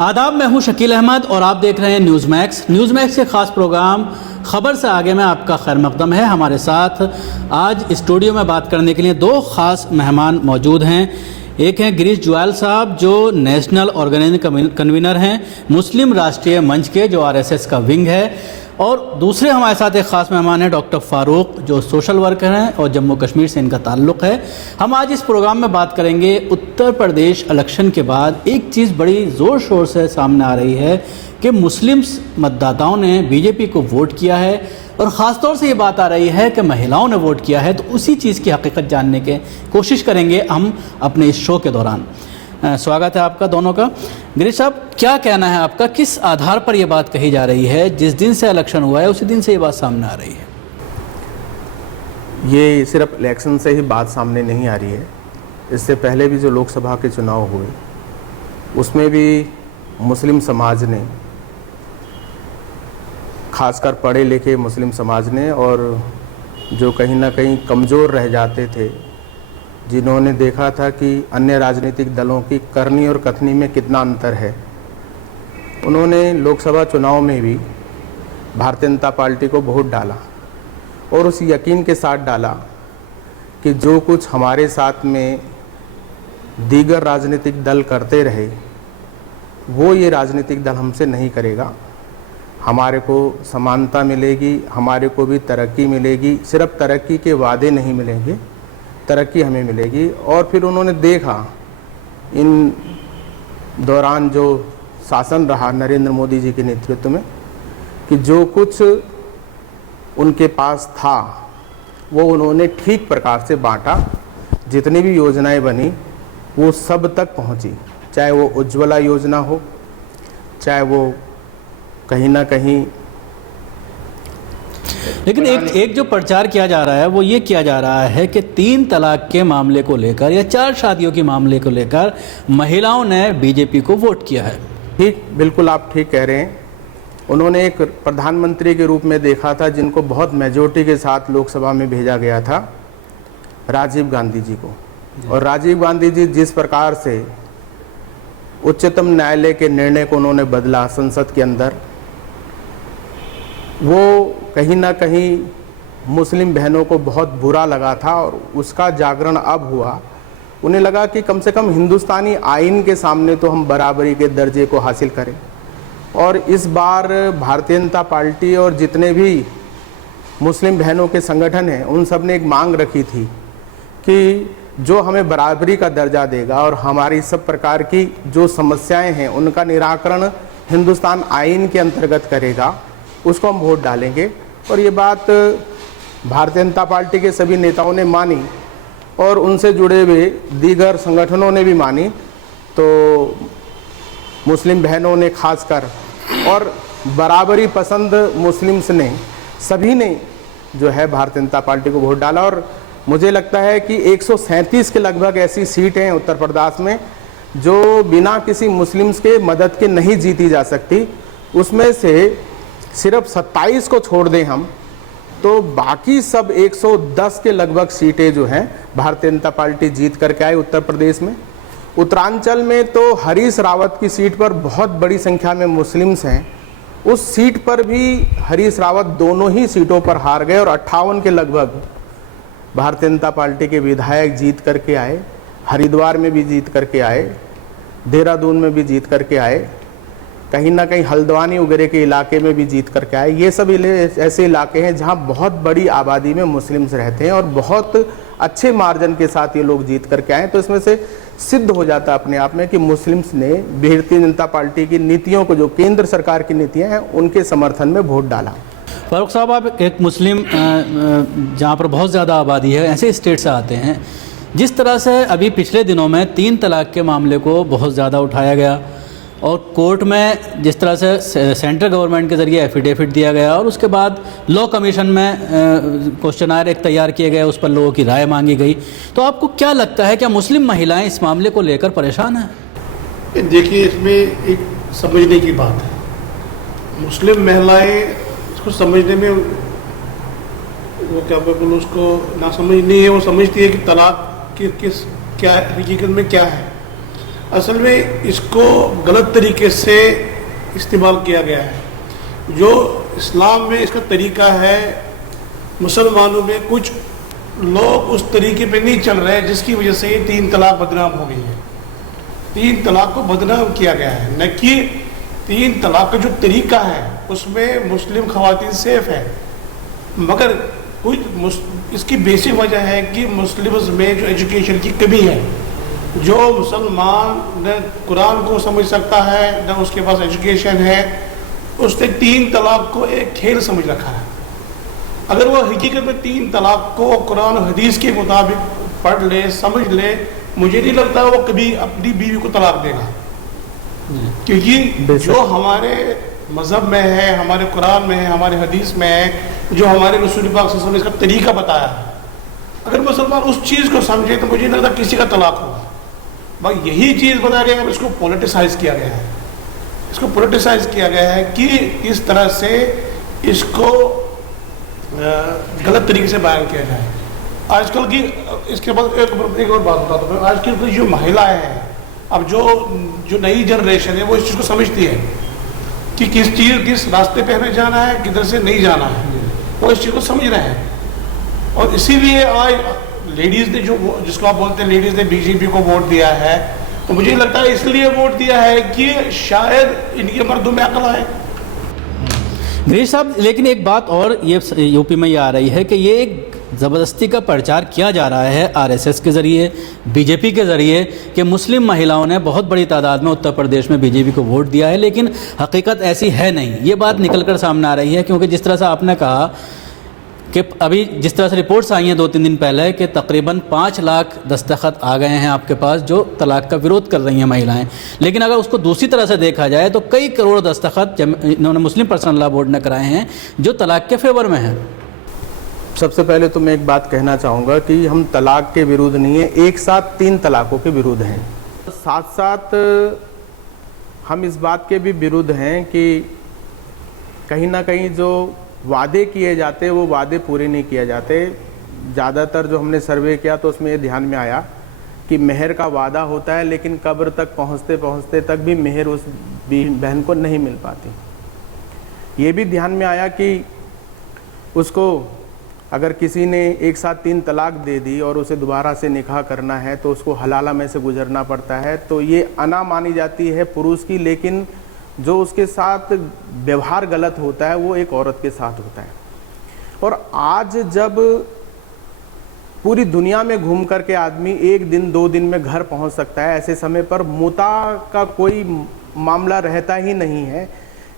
आदाब, मैं हूं शकील अहमद और आप देख रहे हैं न्यूज़ मैक्स। न्यूज़ मैक्स के ख़ास प्रोग्राम खबर से आगे में आपका खैर मकदम है। हमारे साथ आज स्टूडियो में बात करने के लिए दो ख़ास मेहमान मौजूद हैं। एक हैं गिरीश जुयाल साहब, जो नेशनल ऑर्गेनाइजिंग कन्वीनर हैं मुस्लिम राष्ट्रीय मंच के, जो आरएसएस का विंग है, और दूसरे हमारे साथ एक ख़ास मेहमान हैं डॉक्टर फ़ारूक, जो सोशल वर्कर हैं और जम्मू कश्मीर से इनका ताल्लुक़ है। हम आज इस प्रोग्राम में बात करेंगे उत्तर प्रदेश इलेक्शन के बाद एक चीज़ बड़ी ज़ोर शोर से सामने आ रही है कि मुस्लिम मतदाताओं ने बीजेपी को वोट किया है, और ख़ास तौर से ये बात आ रही है कि महिलाओं ने वोट किया है। तो उसी चीज़ की हकीकत जानने की कोशिश करेंगे हम अपने इस शो के दौरान। स्वागत है आपका दोनों का। गिरीश साहब, क्या कहना है आपका, किस आधार पर यह बात कही जा रही है? जिस दिन से इलेक्शन हुआ है उसी दिन से ये बात सामने आ रही है। ये सिर्फ इलेक्शन से ही बात सामने नहीं आ रही है, इससे पहले भी जो लोकसभा के चुनाव हुए उसमें भी मुस्लिम समाज ने, खासकर पढ़े लिखे मुस्लिम समाज ने, और जो कहीं ना कहीं कमज़ोर रह जाते थे, जिन्होंने देखा था कि अन्य राजनीतिक दलों की करनी और कथनी में कितना अंतर है, उन्होंने लोकसभा चुनाव में भी भारतीय जनता पार्टी को वोट डाला और उस यकीन के साथ डाला कि जो कुछ हमारे साथ में दीगर राजनीतिक दल करते रहे वो ये राजनीतिक दल हमसे नहीं करेगा। हमारे को समानता मिलेगी, हमारे को भी तरक्की मिलेगी, सिर्फ तरक्की के वादे नहीं मिलेंगे, तरक्की हमें मिलेगी। और फिर उन्होंने देखा इन दौरान जो शासन रहा नरेंद्र मोदी जी के नेतृत्व में कि जो कुछ उनके पास था वो उन्होंने ठीक प्रकार से बांटा। जितनी भी योजनाएं बनी वो सब तक पहुंची, चाहे वो उज्ज्वला योजना हो, चाहे वो कहीं ना कहीं। लेकिन एक जो प्रचार किया जा रहा है वो ये किया जा रहा है कि 3 तलाक के मामले को लेकर या 4 शादियों के मामले को लेकर महिलाओं ने बीजेपी को वोट किया है। ठीक, बिल्कुल आप ठीक कह रहे हैं। उन्होंने एक प्रधानमंत्री के रूप में देखा था जिनको बहुत मेजॉरिटी के साथ लोकसभा में भेजा गया था, राजीव गांधी जी को। और राजीव गांधी जी जिस प्रकार से उच्चतम न्यायालय के निर्णय को उन्होंने बदला संसद के अंदर, वो कहीं ना कहीं मुस्लिम बहनों को बहुत बुरा लगा था और उसका जागरण अब हुआ। उन्हें लगा कि कम से कम हिंदुस्तानी आइन के सामने तो हम बराबरी के दर्जे को हासिल करें। और इस बार भारतीय जनता पार्टी और जितने भी मुस्लिम बहनों के संगठन हैं उन सब ने एक मांग रखी थी कि जो हमें बराबरी का दर्जा देगा और हमारी सब प्रकार की जो समस्याएं हैं उनका निराकरण हिंदुस्तान आइन के अंतर्गत करेगा, उसको हम वोट डालेंगे। और ये बात भारतीय जनता पार्टी के सभी नेताओं ने मानी और उनसे जुड़े हुए दीगर संगठनों ने भी मानी। तो मुस्लिम बहनों ने खासकर और बराबरी पसंद मुस्लिम्स ने, सभी ने जो है भारतीय जनता पार्टी को वोट डाला। और मुझे लगता है कि 137 के लगभग ऐसी सीटें हैं उत्तर प्रदेश में जो बिना किसी मुस्लिम्स के मदद के नहीं जीती जा सकती। उसमें से सिर्फ 27 को छोड़ दें हम तो बाकी सब 110 के लगभग सीटें जो हैं भारतीय जनता पार्टी जीत करके आई उत्तर प्रदेश में। उत्तरांचल में तो हरीश रावत की सीट पर बहुत बड़ी संख्या में मुस्लिम्स हैं, उस सीट पर भी हरीश रावत दोनों ही सीटों पर हार गए और 58 के लगभग भारतीय जनता पार्टी के विधायक जीत करके आए। हरिद्वार में भी जीत करके आए, देहरादून में भी जीत करके आए, कहीं ना कहीं हल्द्वानी वगैरह के इलाके में भी जीत करके आए। ये सब ऐसे इलाके हैं जहां बहुत बड़ी आबादी में मुस्लिम्स रहते हैं और बहुत अच्छे मार्जिन के साथ ये लोग जीत करके आए। तो इसमें से सिद्ध हो जाता अपने आप में कि मुस्लिम्स ने भारतीय जनता पार्टी की नीतियों को, जो केंद्र सरकार की नीतियां हैं, उनके समर्थन में वोट डाला। फारूक साहब, आप एक मुस्लिम जहाँ पर बहुत ज़्यादा आबादी है ऐसे स्टेट से आते हैं, जिस तरह से अभी पिछले दिनों में 3 तलाक के मामले को बहुत ज़्यादा उठाया गया और कोर्ट में जिस तरह से सेंट्रल गवर्नमेंट के ज़रिए एफिडेविट दिया गया और उसके बाद लॉ कमीशन में क्वेश्चनायर एक तैयार किए गए, उस पर लोगों की राय मांगी गई, तो आपको क्या लगता है, क्या मुस्लिम महिलाएं इस मामले को लेकर परेशान हैं? देखिए, इसमें एक समझने की बात है। मुस्लिम महिलाएं इसको समझने में वो क्या बोलो, उसको ना समझ नहीं है। वो समझती है कि तलाक किस क्या हकीकत में क्या है। असल में इसको गलत तरीके से इस्तेमाल किया गया है। जो इस्लाम में इसका तरीका है, मुसलमानों में कुछ लोग उस तरीके पे नहीं चल रहे, जिसकी वजह से ये 3 तलाक बदनाम हो गई है। 3 तलाक को बदनाम किया गया है, न कि 3 तलाक का जो तरीका है उसमें मुस्लिम खवातीन सेफ है। मगर कुछ इसकी बेसिक वजह है कि मुस्लिम्स में जो एजुकेशन की कमी है। जो मुसलमान न कुरान को समझ सकता है, न उसके पास एजुकेशन है, उसने 3 तलाक को एक खेल समझ रखा है। अगर वो हकीकत में 3 तलाक को कुरान और हदीस के मुताबिक पढ़ ले, समझ ले, मुझे नहीं लगता वो कभी अपनी बीवी को तलाक देगा। क्योंकि जो हमारे मज़हब में है, हमारे कुरान में है, हमारे हदीस में है, जो हमारे रसूल पाक सल्लल्लाहु अलैहि वसल्लम ने इसका तरीका बताया है, अगर मुसलमान उस चीज़ को समझे तो मुझे नहीं लगता किसी का तलाक होगा। भाई यही चीज़ बताया गया है, इसको पॉलिटिसाइज किया गया है। इसको पॉलिटिसाइज किया गया है कि किस तरह से इसको गलत तरीके से बयान किया जाए। आजकल की, इसके बाद एक और बात बताता हूँ, आजकल की जो महिलाएं हैं, अब जो नई जनरेशन है वो इस चीज़ को समझती है कि किस रास्ते पे हमें जाना है, किधर से नहीं जाना है, वो इस चीज़ को समझ रहे हैं। और इसीलिए आज लेडीज़ ने जिसको आप बोलते हैं लेडीज़ ने बीजेपी को वोट दिया है, तो मुझे लगता है इसलिए वोट दिया है कि शायद इनके मर्दों में अकल आए। गिरीश साहब, लेकिन एक बात और ये यूपी में ये आ रही है कि ये एक ज़बरदस्ती का प्रचार किया जा रहा है आरएसएस के ज़रिए, बीजेपी के ज़रिए, कि मुस्लिम महिलाओं ने बहुत बड़ी तादाद में उत्तर प्रदेश में बीजेपी को वोट दिया है, लेकिन हकीकत ऐसी है नहीं। ये बात निकल कर सामने आ रही है, क्योंकि जिस तरह से आपने कहा कि अभी जिस तरह से रिपोर्ट्स आई हैं 2-3 दिन पहले कि तकरीबन 5 लाख दस्तखत आ गए हैं आपके पास जो तलाक का विरोध कर रही हैं महिलाएं। लेकिन अगर उसको दूसरी तरह से देखा जाए तो कई करोड़ दस्तखत इन्होंने मुस्लिम पर्सनल लॉ बोर्ड ने कराए हैं जो तलाक के फेवर में हैं। सबसे पहले तो मैं एक बात कहना चाहूँगा कि हम तलाक के विरुद्ध नहीं है, एक साथ 3 तलाकों के विरुद्ध हैं। साथ साथ हम इस बात के भी विरुद्ध हैं कि कहीं ना कहीं जो वादे किए जाते वो वादे पूरे नहीं किए जाते। ज़्यादातर जो हमने सर्वे किया तो उसमें ये ध्यान में आया कि मेहर का वादा होता है, लेकिन कब्र तक पहुँचते पहुँचते तक भी मेहर उस बहन को नहीं मिल पाती। ये भी ध्यान में आया कि उसको अगर किसी ने एक साथ 3 तलाक दे दी और उसे दोबारा से निकाह करना है तो उसको हलाला में से गुजरना पड़ता है, तो ये अना मानी जाती है पुरुष की, लेकिन जो उसके साथ व्यवहार गलत होता है वो एक औरत के साथ होता है। और आज जब पूरी दुनिया में घूम करके आदमी 1 दिन 2 दिन में घर पहुंच सकता है, ऐसे समय पर मुता का कोई मामला रहता ही नहीं है।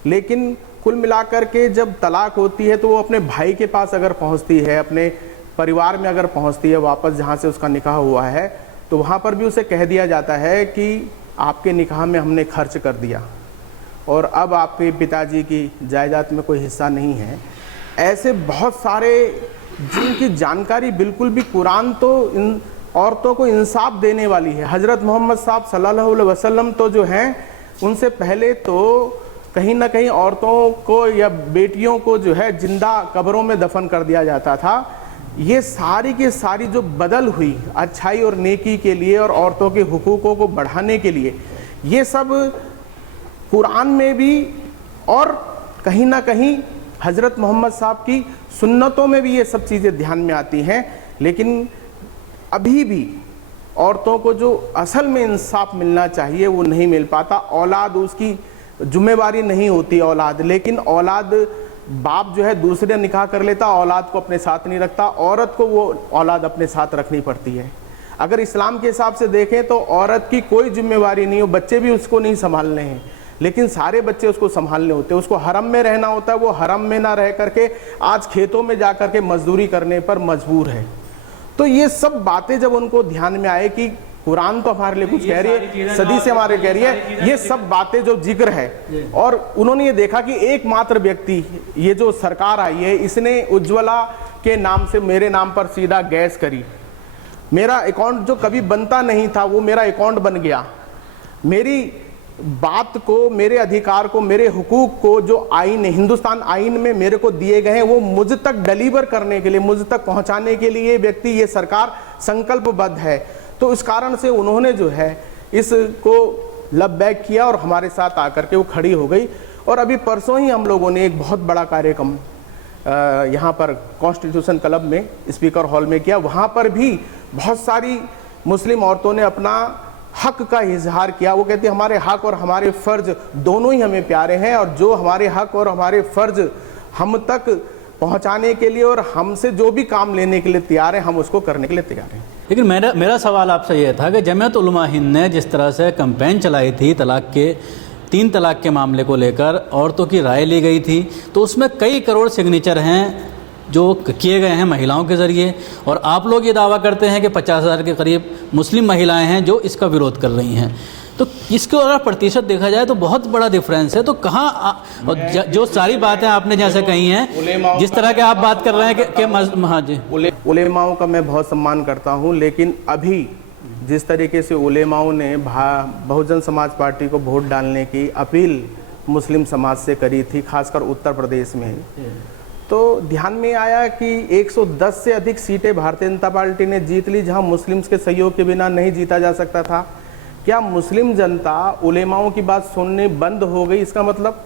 लेकिन कुल मिलाकर के जब तलाक होती है तो वो अपने भाई के पास अगर पहुंचती है, अपने परिवार में अगर पहुंचती है वापस जहां से उसका निकाह हुआ है, तो वहां पर भी उसे कह दिया जाता है कि आपके निकाह में हमने खर्च कर दिया और अब आपके पिताजी की जायदाद में कोई हिस्सा नहीं है। ऐसे बहुत सारे जिनकी जानकारी बिल्कुल भी, कुरान तो इन औरतों को इंसाफ देने वाली है। हज़रत मोहम्मद साहब सल्लल्लाहु अलैहि वसल्लम तो जो हैं उनसे पहले तो कहीं ना कहीं औरतों को या बेटियों को जो है जिंदा कब्रों में दफन कर दिया जाता था। ये सारी की सारी जो बदल हुई अच्छाई और नेकी के लिए और औरतों के हुकूकों को बढ़ाने के लिए, ये सब कुरान में भी और कहीं ना कहीं हज़रत मोहम्मद साहब की सुन्नतों में भी ये सब चीज़ें ध्यान में आती हैं। लेकिन अभी भी औरतों को जो असल में इंसाफ मिलना चाहिए वो नहीं मिल पाता। औलाद उसकी जिम्मेवारी नहीं होती औलाद, लेकिन औलाद बाप जो है दूसरे निकाह कर लेता, औलाद को अपने साथ नहीं रखता। औरत को वो औलाद अपने साथ रखनी पड़ती है। अगर इस्लाम के हिसाब से देखें तो औरत की कोई जिम्मेवारी नहीं हो, बच्चे भी उसको नहीं संभालने हैं, लेकिन सारे बच्चे उसको संभालने होते हैं। उसको हरम में रहना होता है, वो हरम में ना रह करके आज खेतों में जा करके मजदूरी करने पर मजबूर है। तो ये सब बातें जब उनको ध्यान में आए कि कुरान तो हमारे लिए कुछ कह रही है, सदी से हमारे कह रही है, ये सब बातें जो जिक्र है, और उन्होंने ये देखा कि एकमात्र व्यक्ति, ये जो सरकार आई है, इसने उज्ज्वला के नाम से मेरे नाम पर सीधा गैस करी। मेरा अकाउंट जो कभी बनता नहीं था वो मेरा अकाउंट बन गया। मेरी बात को, मेरे अधिकार को, मेरे हुकूक को जो आइन, हिंदुस्तान आइन में मेरे को दिए गए हैं वो मुझ तक डिलीवर करने के लिए, मुझ तक पहुंचाने के लिए व्यक्ति, ये सरकार संकल्पबद्ध है। तो इस कारण से उन्होंने जो है इसको लब बैक किया और हमारे साथ आकर के वो खड़ी हो गई। और अभी परसों ही हम लोगों ने एक बहुत बड़ा कार्यक्रम यहाँ पर कॉन्स्टिट्यूशन क्लब में स्पीकर हॉल में किया। वहाँ पर भी बहुत सारी मुस्लिम औरतों ने अपना हक का इजहार किया। वो कहती हमारे हक और हमारे फ़र्ज दोनों ही हमें प्यारे हैं, और जो हमारे हक और हमारे फ़र्ज हम तक पहुँचाने के लिए और हमसे जो भी काम लेने के लिए तैयार है, हम उसको करने के लिए तैयार हैं। लेकिन मेरा सवाल आपसे ये था कि जमीयत उलमा हिंद ने जिस तरह से कैंपेन चलाई थी तीन तलाक के मामले को लेकर, औरतों की राय ली गई थी, तो उसमें कई करोड़ सिग्नेचर हैं जो किए गए हैं महिलाओं के ज़रिए, और आप लोग ये दावा करते हैं कि 50,000 के करीब मुस्लिम महिलाएं हैं जो इसका विरोध कर रही हैं। तो इसको अगर प्रतिशत देखा जाए तो बहुत बड़ा डिफरेंस है। तो कहाँ जो सारी बातें आपने जैसे कही हैं, जिस तरह के आप बात कर रहे हैं कि हाँ जी, उलेमाओं का मैं बहुत सम्मान करता हूँ, लेकिन अभी जिस तरीके से उलेमाओं ने बहुजन समाज पार्टी को वोट डालने की अपील मुस्लिम समाज से करी थी, खासकर उत्तर प्रदेश में, तो ध्यान में आया कि 110 से अधिक सीटें भारतीय जनता पार्टी ने जीत ली, जहां मुस्लिम्स के सहयोग के बिना नहीं जीता जा सकता था। क्या मुस्लिम जनता उलेमाओं की बात सुनने बंद हो गई इसका मतलब?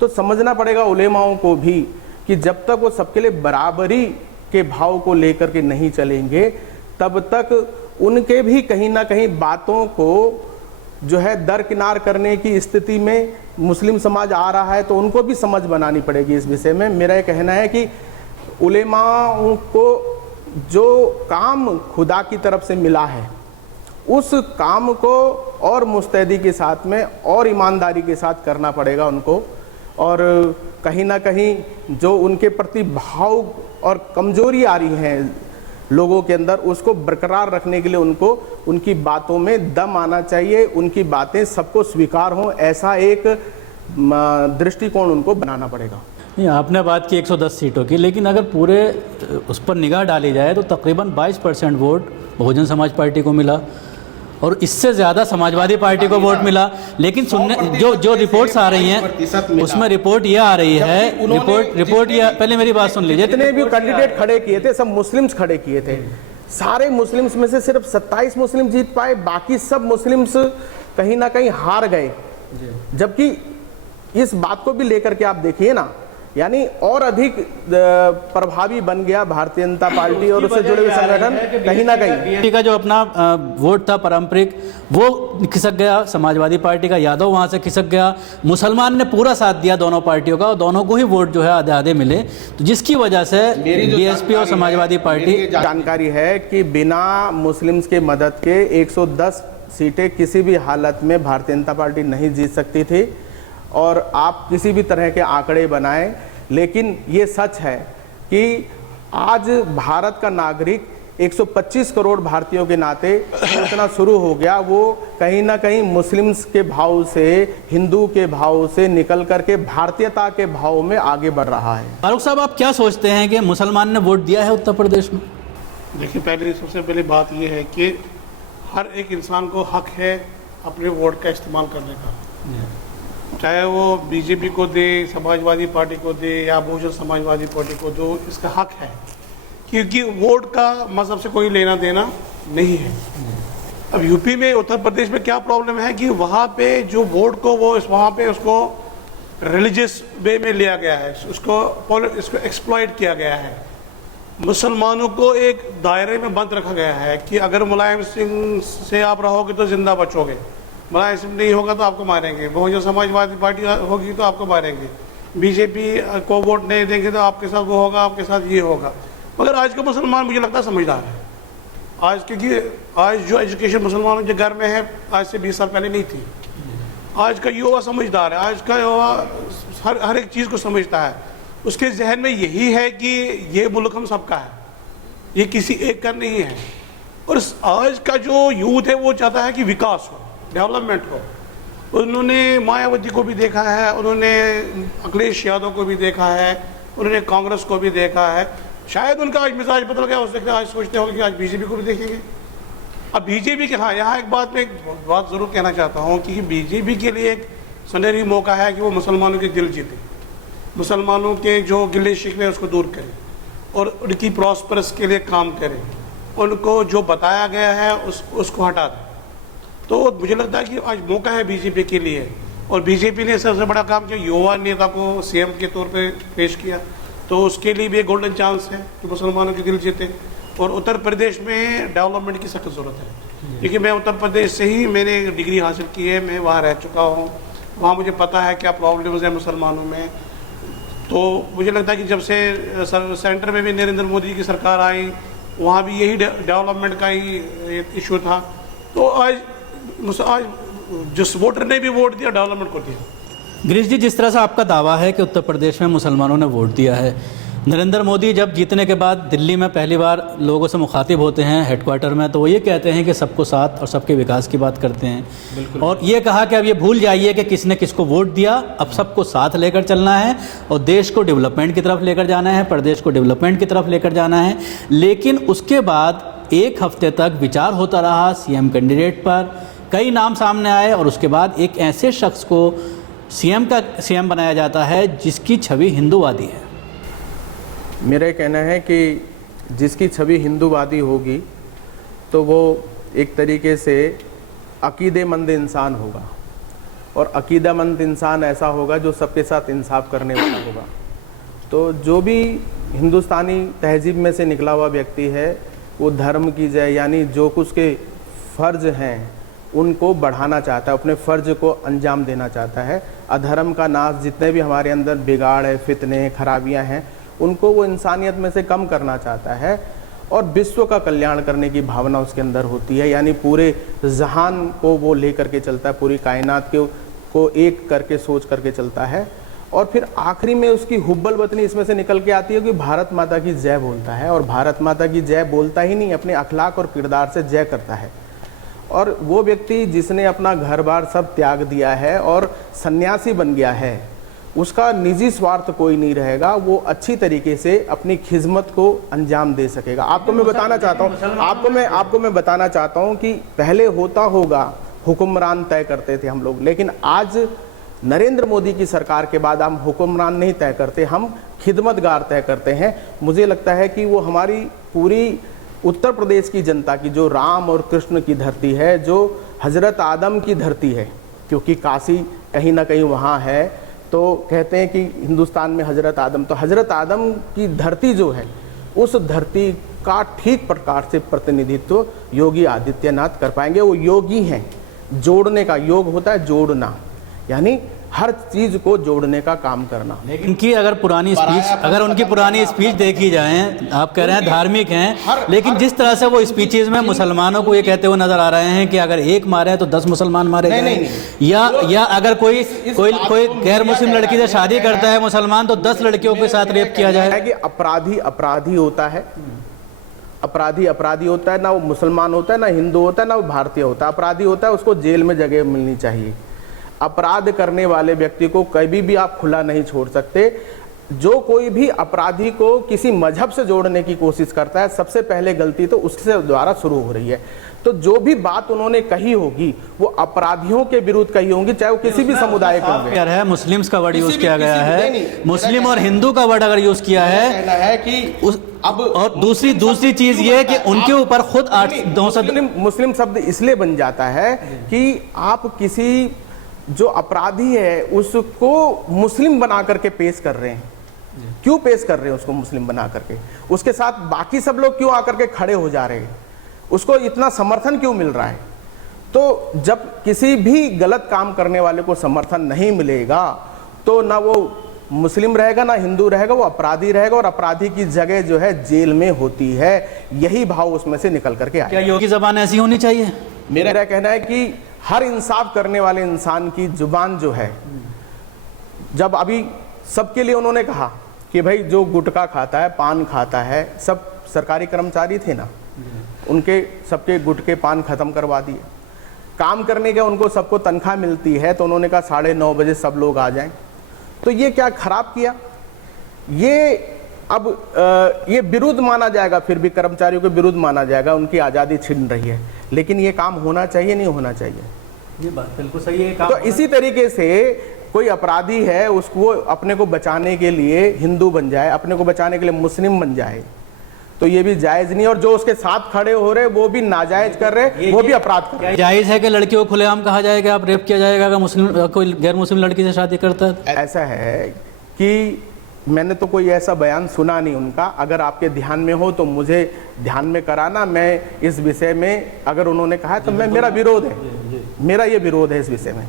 तो समझना पड़ेगा उलेमाओं को भी कि जब तक वो सबके लिए बराबरी के भाव को लेकर के नहीं चलेंगे, तब तक उनके भी कहीं ना कहीं बातों को जो है दरकिनार करने की स्थिति में मुस्लिम समाज आ रहा है। तो उनको भी समझ बनानी पड़ेगी इस विषय में। मेरा ये कहना है कि उलेमाओं को जो काम खुदा की तरफ से मिला है, उस काम को और मुस्तैदी के साथ में और ईमानदारी के साथ करना पड़ेगा उनको, और कहीं ना कहीं जो उनके प्रति भाव और कमजोरी आ रही है लोगों के अंदर, उसको बरकरार रखने के लिए उनको उनकी बातों में दम आना चाहिए, उनकी बातें सबको स्वीकार हों, ऐसा एक दृष्टिकोण उनको बनाना पड़ेगा। नहीं, आपने बात की 110 सीटों की, लेकिन अगर पूरे उस पर निगाह डाली जाए तो तकरीबन 22% वोट बहुजन समाज पार्टी को मिला, और इससे ज़्यादा समाजवादी पार्टी को वोट मिला। लेकिन सुनने जो रिपोर्ट्स आ रही हैं, उसमें रिपोर्ट ये आ रही है, रिपोर्ट ये, पहले मेरी बात सुन लीजिए। जितने भी कैंडिडेट खड़े किए थे सब मुस्लिम्स खड़े किए थे, सारे मुस्लिम्स में से सिर्फ 27 मुस्लिम जीत पाए, बाकी सब मुस्लिम्स कहीं ना कहीं हार गए। जबकि इस बात को भी लेकर के आप देखिए ना, यानी और अधिक प्रभावी बन गया भारतीय जनता पार्टी और उससे जुड़े हुए संगठन कहीं ना कहीं। बीजेपी का जो अपना वोट था पारंपरिक, वो खिसक गया, समाजवादी पार्टी का यादव वहाँ से खिसक गया, मुसलमान ने पूरा साथ दिया दोनों पार्टियों का, और दोनों को ही वोट जो है आधे आधे मिले, तो जिसकी वजह से बीएसपी और समाजवादी पार्टी। जानकारी है कि बिना मुस्लिम्स के मदद के 110 सीटें किसी भी हालत में भारतीय जनता पार्टी नहीं जीत सकती थी, और आप किसी भी तरह के आंकड़े बनाएं, लेकिन ये सच है कि आज भारत का नागरिक 125 करोड़ भारतीयों के नाते सोचना शुरू हो गया, वो कहीं ना कहीं मुस्लिम्स के भाव से, हिंदू के भाव से निकल करके भारतीयता के भाव में आगे बढ़ रहा है। फारूक साहब, आप क्या सोचते हैं कि मुसलमान ने वोट दिया है उत्तर प्रदेश में? देखिए, सबसे पहले बात यह है कि हर एक इंसान को हक है अपने वोट का इस्तेमाल करने का, चाहे वो बीजेपी को दे, समाजवादी पार्टी को दे या बहुजन समाजवादी पार्टी को दो, इसका हक है, क्योंकि वोट का मजहब से कोई लेना देना नहीं है। अब यूपी में, उत्तर प्रदेश में क्या प्रॉब्लम है कि वहाँ पे जो वोट को वहाँ पे उसको रिलीजियस वे में लिया गया है, इसको एक्सप्लॉइट किया गया है। मुसलमानों को एक दायरे में बंद रखा गया है कि अगर मुलायम सिंह से आप रहोगे तो जिंदा बचोगे, मुलायम सिंह नहीं होगा तो आपको मारेंगे, बहुजन समाजवादी पार्टी होगी तो आपको मारेंगे, बीजेपी को वोट नहीं देंगे तो आपके साथ वो होगा, आपके साथ ये होगा। मगर आज का मुसलमान मुझे लगता है समझदार है आज, क्योंकि आज जो एजुकेशन मुसलमानों के घर में है आज से 20 साल पहले नहीं थी। आज का युवा समझदार है, आज का युवा हर एक चीज़ को समझता है। उसके जहन में यही है कि ये मुल्क हम सबका है, ये किसी एक का नहीं है। और आज का जो यूथ है वो चाहता है कि विकास हो, डेवलपमेंट हो। उन्होंने मायावती को भी देखा है, उन्होंने अखिलेश यादव को भी देखा है, उन्होंने कांग्रेस को भी देखा है। शायद उनका आज मिजाज बदल गया हो सकता है, आज सोचते होंगे कि आज बीजेपी को भी देखेंगे। अब बीजेपी के, हाँ, यहाँ एक बात मैं बात ज़रूर कहना चाहता हूँ कि बीजेपी के लिए एक सुनहरी मौका है कि वो मुसलमानों के दिल जीते, मुसलमानों के जो गिले शिकवे उसको दूर करें और उनकी प्रॉस्परस के लिए काम करें, उनको जो बताया गया है उसको हटा दें। तो मुझे लगता है कि आज मौका है बीजेपी के लिए, और बीजेपी ने सबसे बड़ा काम किया, युवा नेता को सीएम के तौर पे पेश किया, तो उसके लिए भी एक गोल्डन चांस है कि मुसलमानों के दिल जीते। और उत्तर प्रदेश में डेवलपमेंट की सख्त ज़रूरत है, क्योंकि मैं उत्तर प्रदेश से ही मैंने डिग्री हासिल की है, मैं वहाँ रह चुका हूँ, वहाँ मुझे पता है क्या प्रॉब्लम्स है मुसलमानों में। तो मुझे लगता है कि जब से सेंटर में भी नरेंद्र मोदी की सरकार आई, वहाँ भी यही डेवलपमेंट का ही एक इशू था। तो आज जिस वोटर ने भी वोट दिया, डेवलपमेंट को दिया। गिरीश जी, जिस तरह से आपका दावा है कि उत्तर प्रदेश में मुसलमानों ने वोट दिया है, नरेंद्र मोदी जब जीतने के बाद दिल्ली में पहली बार लोगों से मुखातिब होते हैं हेडक्वार्टर में, तो वो ये कहते हैं कि सबको साथ और सबके विकास की बात करते हैं, और ये कहा कि अब ये भूल जाइए कि किसने किसको वोट दिया, अब सबको साथ लेकर चलना है और देश को डेवलपमेंट की तरफ लेकर जाना है, प्रदेश को डेवलपमेंट की तरफ लेकर जाना है। लेकिन उसके बाद एक हफ्ते तक विचार होता रहा सीएम कैंडिडेट पर, कई नाम सामने आए और उसके बाद एक ऐसे शख्स को सीएम बनाया जाता है जिसकी छवि हिंदूवादी है। मेरा कहना है कि जिसकी छवि हिंदूवादी होगी तो वो एक तरीके से अकीदेमंद इंसान होगा, और अकीदेमंद इंसान ऐसा होगा जो सबके साथ इंसाफ करने वाला होगा। तो जो भी हिंदुस्तानी तहजीब में से निकला हुआ व्यक्ति है, वो धर्म की जय, यानी जो कुछ के फ़र्ज हैं उनको बढ़ाना चाहता है, अपने फ़र्ज को अंजाम देना चाहता है। अधर्म का नाश, जितने भी हमारे अंदर बिगाड़ है, फितने, खराबियां हैं, उनको वो इंसानियत में से कम करना चाहता है, और विश्व का कल्याण करने की भावना उसके अंदर होती है, यानी पूरे जहान को वो लेकर के चलता है, पूरी कायनात को एक करके सोच करके चलता है। और फिर आखिरी में उसकी हुब्बल वतनी इसमें से निकल के आती है कि भारत माता की जय बोलता है, और भारत माता की जय बोलता ही नहीं, अपने अखलाक और किरदार से जय करता है। और वो व्यक्ति जिसने अपना घर बार सब त्याग दिया है और सन्यासी बन गया है, उसका निजी स्वार्थ कोई नहीं रहेगा, वो अच्छी तरीके से अपनी खिदमत को अंजाम दे सकेगा। आपको मैं बताना चाहता हूँ, आपको मैं बताना चाहता हूँ कि पहले होता होगा हुक्मरान तय करते थे हम लोग, लेकिन आज नरेंद्र मोदी की सरकार के बाद हम हुक्मरान नहीं तय करते, हम खिदमतगार तय करते हैं। मुझे लगता है कि वो हमारी पूरी उत्तर प्रदेश की जनता की, जो राम और कृष्ण की धरती है, जो हज़रत आदम की धरती है, क्योंकि काशी कहीं ना कहीं वहाँ है, तो कहते हैं कि हिंदुस्तान में हज़रत आदम, तो हज़रत आदम की धरती जो है, उस धरती का ठीक प्रकार से प्रतिनिधित्व योगी आदित्यनाथ कर पाएंगे। वो योगी हैं, जोड़ने का, योग होता है जोड़ना, यानी हर चीज को जोड़ने का काम करना। लेकिन उनकी अगर उनकी पुरानी स्पीच देखी जाए, आप कह रहे हैं धार्मिक हैं, लेकिन जिस तरह से वो स्पीचेस में मुसलमानों को ये कहते हुए नजर आ रहे हैं कि अगर एक मारे तो 10 मुसलमान मारे गए, या अगर कोई गैर मुस्लिम लड़की से शादी करता है मुसलमान तो 10 लड़कियों के साथ रेप किया जाए। कि अपराधी होता है, अपराधी होता है, ना वो मुसलमान होता है, ना हिंदू होता है, ना वो भारतीय होता है। अपराधी होता है, उसको जेल में जगह मिलनी चाहिए। अपराध करने वाले व्यक्ति को कभी भी आप खुला नहीं छोड़ सकते। जो कोई भी अपराधी को किसी मजहब से जोड़ने की कोशिश करता है, सबसे पहले गलती तो उसके द्वारा शुरू हो रही है। तो जो भी बात उन्होंने कही होगी वो अपराधियों के विरुद्ध कही होंगी, चाहे वो किसी भी समुदाय के होंगे। क्या है, मुस्लिम्स का वर्ड यूज किया गया है, मुस्लिम और हिंदू का वर्ड अगर यूज किया है कि अब, और दूसरी चीज ये है कि उनके ऊपर खुद मुस्लिम शब्द इसलिए बन जाता है कि आप किसी जो अपराधी है उसको मुस्लिम बना करके पेश कर रहे हैं। क्यों पेश कर रहे हैं उसको मुस्लिम बना करके? उसके साथ बाकी सब लोग क्यों आकर के खड़े हो जा रहे हैं? उसको इतना समर्थन क्यों मिल रहा है? तो जब किसी भी गलत काम करने वाले को समर्थन नहीं मिलेगा तो ना वो मुस्लिम रहेगा, ना हिंदू रहेगा, वो अपराधी रहेगा, और अपराधी की जगह जो है जेल में होती है। यही भाव उसमें से निकल करके आया। क्या योगी ज़बान ऐसी होनी चाहिए? मेरा कहना है कि हर इंसाफ करने वाले इंसान की जुबान जो है, जब अभी सबके लिए उन्होंने कहा कि भाई जो गुटखा खाता है, पान खाता है, सब सरकारी कर्मचारी थे ना, उनके सबके गुटके पान खत्म करवा दिए। काम करने के उनको सबको तनख्वाह मिलती है, तो उन्होंने कहा 9:30 बजे सब लोग आ जाएं। तो ये क्या खराब किया? ये अब ये विरुद्ध माना जाएगा, फिर भी कर्मचारियों के विरुद्ध माना जाएगा, उनकी आज़ादी छिन रही है। लेकिन ये काम होना चाहिए, नहीं होना चाहिए? ये बात बिल्कुल सही है। तो इसी तरीके से कोई अपराधी है, उसको अपने को बचाने के लिए हिंदू बन जाए, अपने को बचाने के लिए मुस्लिम बन जाए, तो ये भी जायज़ नहीं, और जो उसके साथ खड़े हो रहे वो भी नाजायज़ कर रहे, वो भी अपराध कर रहे। जायज़ है कि लड़कियों को खुलेआम कहा जाए कि आप रेप किया जाएगा अगर मुस्लिम कोई गैर मुस्लिम लड़की से शादी करता है? ऐसा है कि मैंने तो कोई ऐसा बयान सुना नहीं उनका, अगर आपके ध्यान में हो तो मुझे ध्यान में कराना। मैं इस विषय में अगर उन्होंने कहा तो मेरा विरोध है, मेरा ये विरोध है इस विषय में।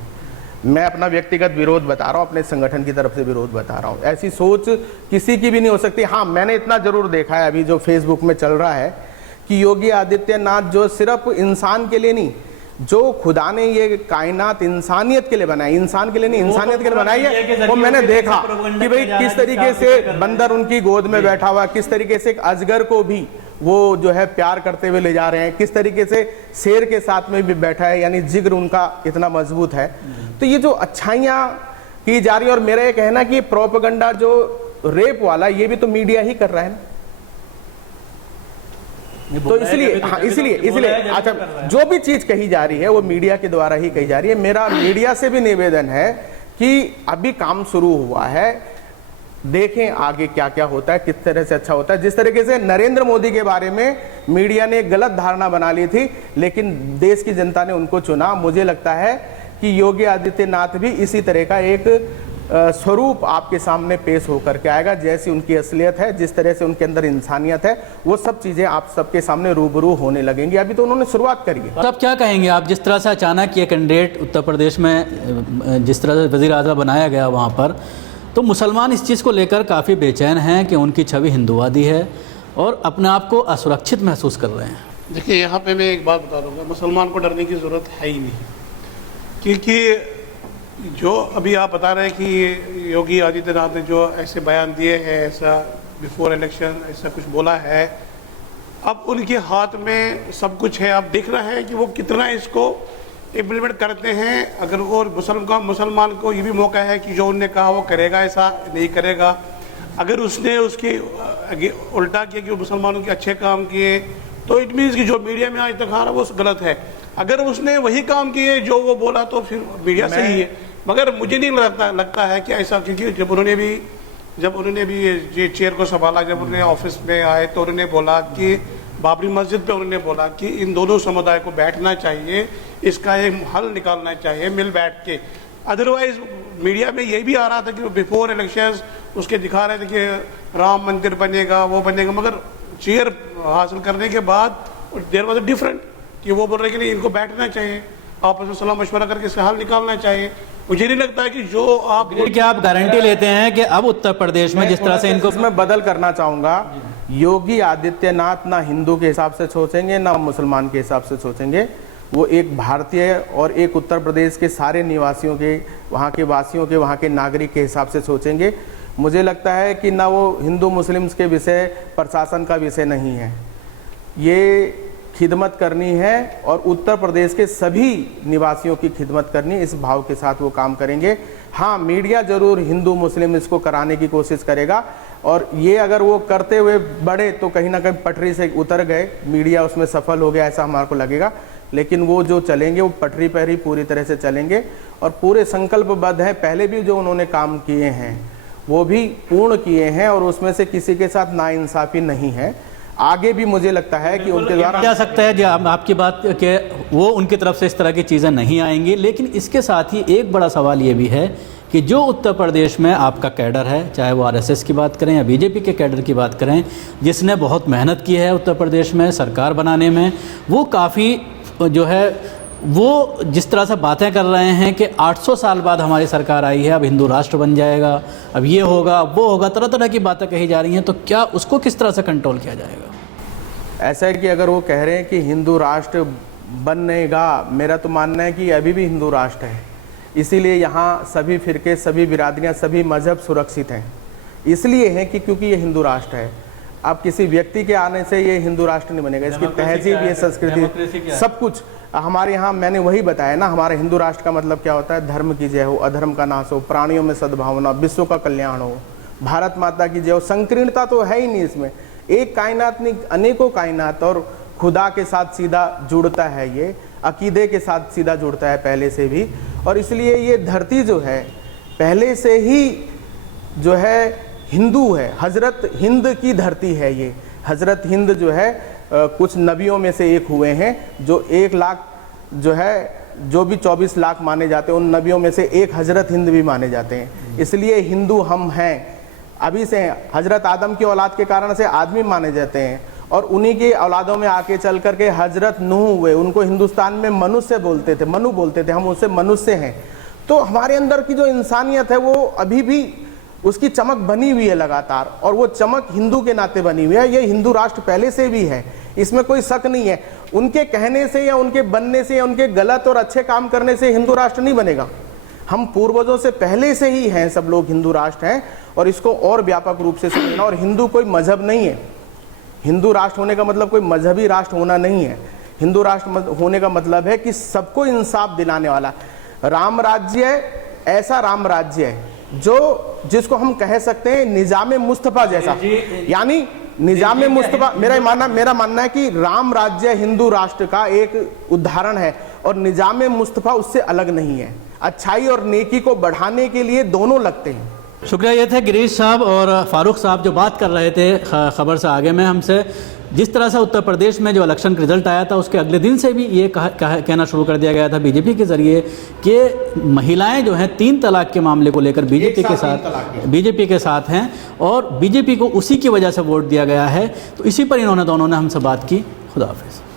मैं अपना व्यक्तिगत विरोध बता रहा हूँ, अपने संगठन की तरफ से विरोध बता रहा हूँ। ऐसी सोच किसी की भी नहीं हो सकती। हाँ, मैंने इतना जरूर देखा है अभी जो फेसबुक में चल रहा है कि योगी आदित्यनाथ जो सिर्फ इंसान के लिए नहीं, जो खुदा ने ये कायनात इंसानियत के लिए बनाई, इंसान के लिए नहीं इंसानियत के लिए बनाई है, वो मैंने देखा कि भाई किस तरीके से बंदर उनकी गोद में बैठा हुआ, किस तरीके से एक अजगर को भी वो जो है प्यार करते हुए ले जा रहे हैं, किस तरीके से शेर के साथ में भी बैठा है, यानी जिग्र उनका इतना मजबूत है। तो ये जो अच्छाइयाँ की जा रही है, और मेरा ये कहना कि प्रोपेगेंडा जो रेप वाला ये भी तो मीडिया ही कर रहा है ना, तो इसलिए अच्छा, जो भी चीज कही जा रही है वो मीडिया के द्वारा ही कही जा रही है। मेरा मीडिया से भी निवेदन है कि अभी काम शुरू हुआ है, देखें आगे क्या क्या होता है, किस तरह से अच्छा होता है। जिस तरीके से नरेंद्र मोदी के बारे में मीडिया ने एक गलत धारणा बना ली थी, लेकिन देश की जनता ने उनको चुना। मुझे लगता है कि योगी आदित्यनाथ भी इसी तरह का एक स्वरूप आपके सामने पेश होकर के आएगा, जैसी उनकी असलियत है, जिस तरह से उनके अंदर इंसानियत है, वो सब चीजें आप सबके सामने रूबरू होने लगेंगी। अभी तो उन्होंने शुरुआत करी है। तो आप क्या कहेंगे, आप जिस तरह से अचानक ये कैंडिडेट उत्तर प्रदेश में जिस तरह से वज़ीर आज़म बनाया गया वहाँ पर, तो मुसलमान इस चीज़ को लेकर काफ़ी बेचैन हैं कि उनकी छवि हिंदुवादी है और अपने आप को असुरक्षित महसूस कर रहे हैं। देखिए, यहाँ पे मैं एक बात बता दूंगा, मुसलमान को डरने की ज़रूरत है ही नहीं, क्योंकि जो अभी आप बता रहे हैं कि योगी आदित्यनाथ ने जो ऐसे बयान दिए हैं, ऐसा बिफोर इलेक्शन ऐसा कुछ बोला है, अब उनके हाथ में सब कुछ है। आप देख रहे हैं कि वो कितना इसको इम्प्लीमेंट करते हैं। अगर वो मुसलमान को ये भी मौका है कि जो उनने कहा वो करेगा, ऐसा नहीं करेगा। अगर उसने उसके उल्टा किया कि मुसलमानों के अच्छे काम किए, तो इट मीन्स कि जो मीडिया में आज तक आ रहा वो गलत है। अगर उसने वही काम किए जो वो बोला तो फिर मीडिया सही है। मगर मुझे नहीं लगता है कि ऐसा, क्योंकि जब उन्होंने भी ये चेयर को संभाला, जब उन्होंने ऑफिस में आए तो उन्होंने बोला कि बाबरी मस्जिद पे उन्होंने बोला कि इन दोनों समुदाय को बैठना चाहिए, इसका एक हल निकालना चाहिए मिल बैठ के। अदरवाइज मीडिया में यही भी आ रहा था कि बिफोर इलेक्शंस उसके दिखा रहे थे कि राम मंदिर बनेगा, वो बनेगा, मगर चेयर हासिल करने के बाद देयर वाज अ डिफरेंट कि वो बोल रहे कि नहीं, इनको बैठना चाहिए, आपस में सलाह मशवरा करके इसका हल निकालना चाहिए। मुझे नहीं लगता है कि जो आप क्या आप गारंटी लेते हैं कि अब उत्तर प्रदेश में जिस तरह से इनको, मैं बदल करना चाहूंगा, योगी आदित्यनाथ ना हिंदू के हिसाब से सोचेंगे ना मुसलमान के हिसाब से सोचेंगे। वो एक भारतीय और एक उत्तर प्रदेश के सारे निवासियों के, वहाँ के वासियों के, वहाँ के नागरिक के हिसाब से सोचेंगे। मुझे लगता है कि ना वो हिंदू मुस्लिम्स के विषय, प्रशासन का विषय नहीं है, ये खिदमत करनी है और उत्तर प्रदेश के सभी निवासियों की खिदमत करनी, इस भाव के साथ वो काम करेंगे। हाँ, मीडिया जरूर हिंदू मुस्लिम इसको कराने की कोशिश करेगा, और ये अगर वो करते हुए बढ़े तो कहीं ना कहीं पटरी से उतर गए, मीडिया उसमें सफल हो गया ऐसा हमारे को लगेगा। लेकिन वो जो चलेंगे वो पटरी पर ही पूरी तरह से चलेंगे और पूरे संकल्पबद्ध है। पहले भी जो उन्होंने काम किए हैं वो भी पूर्ण किए हैं और उसमें से किसी के साथ नाइंसाफी नहीं है। आगे भी मुझे लगता है कि उनके द्वारा जा सकता है, जो आपकी बात के वो उनकी तरफ से इस तरह की चीज़ें नहीं आएंगी। लेकिन इसके साथ ही एक बड़ा सवाल ये भी है कि जो उत्तर प्रदेश में आपका कैडर है, चाहे वो आरएसएस की बात करें या बीजेपी के कैडर की बात करें, जिसने बहुत मेहनत की है उत्तर प्रदेश में सरकार बनाने में, वो काफ़ी जो है वो जिस तरह से बातें कर रहे हैं कि 800 साल बाद हमारी सरकार आई है, अब हिंदू राष्ट्र बन जाएगा, अब ये होगा, अब वो होगा, तरह तरह की बातें कही जा रही हैं। तो क्या उसको किस तरह से कंट्रोल किया जाएगा? ऐसा है कि अगर वो कह रहे हैं कि हिंदू राष्ट्र बनेगा, मेरा तो मानना है कि अभी भी हिंदू राष्ट्र है। इसीलिए यहाँ सभी फिरके, सभी बिरादरियाँ, सभी मजहब सुरक्षित हैं। इसलिए हैं कि क्योंकि ये हिंदू राष्ट्र है। अब किसी व्यक्ति के आने से ये हिंदू राष्ट्र नहीं बनेगा। इसकी तहजीब, ये संस्कृति, सब कुछ हमारे यहाँ, मैंने वही बताया ना, हमारे हिंदू राष्ट्र का मतलब क्या होता है? धर्म की जय हो, अधर्म का नाश हो, प्राणियों में सद्भावना, विश्व का कल्याण हो, भारत माता की जय हो। संकीर्णता तो है ही नहीं इसमें, एक कायनात नहीं, अनेकों कायनात, और खुदा के साथ सीधा जुड़ता है, ये अकीदे के साथ सीधा जुड़ता है पहले से भी। और इसलिए ये धरती जो है पहले से ही जो है हिंदू है, हजरत हिंद की धरती है ये। हज़रत हिंद जो है कुछ नबियों में से एक हुए हैं, जो 1 लाख जो है, जो भी 24 लाख माने जाते हैं उन नबियों में से एक हज़रत हिंद भी माने जाते हैं। इसलिए हिंदू हम हैं, अभी से हैं। हज़रत आदम की औलाद के कारण से आदमी माने जाते हैं, और उन्हीं के औलादों में आके चल करके हज़रत नूह हुए, उनको हिंदुस्तान में मनुष्य बोलते थे, मनु बोलते थे, हम उससे मनुष्य हैं। तो हमारे अंदर की जो इंसानियत है वो अभी भी उसकी चमक बनी हुई है लगातार, और वो चमक हिंदू के नाते बनी हुई है। ये हिंदू राष्ट्र पहले से भी है, इसमें कोई शक नहीं है। उनके कहने से या उनके बनने से या उनके गलत और अच्छे काम करने से हिंदू राष्ट्र नहीं बनेगा। हम पूर्वजों से पहले से ही हैं, सब लोग हिंदू राष्ट्र हैं, और इसको और व्यापक रूप से समझना। और हिंदू कोई मजहब नहीं है, हिंदू राष्ट्र होने का मतलब कोई मजहबी राष्ट्र होना नहीं है। हिंदू राष्ट्र होने का मतलब है कि सबको इंसाफ दिलाने वाला राम राज्य है, ऐसा राम राज्य है जिसको हम कह सकते हैं निजाम मुस्तफा जैसा, यानी निजाम मुस्तफा। मेरा मानना है कि राम राज्य हिंदू राष्ट्र का एक उदाहरण है, और निजाम मुस्तफा उससे अलग नहीं है। अच्छाई और नेकी को बढ़ाने के लिए दोनों लगते हैं। शुक्रिया। ये थे गिरीश साहब और फारूक साहब जो बात कर रहे थे खबर से आगे में हमसे। जिस तरह से उत्तर प्रदेश में जो इलेक्शन का रिजल्ट आया था उसके अगले दिन से भी ये कहना शुरू कर दिया गया था बीजेपी के ज़रिए कि महिलाएं जो हैं 3 तलाक के मामले को लेकर बीजेपी के साथ हैं, और बीजेपी को उसी की वजह से वोट दिया गया है। तो इसी पर इन्होंने दोनों ने हमसे बात की। खुदा हाफिज़।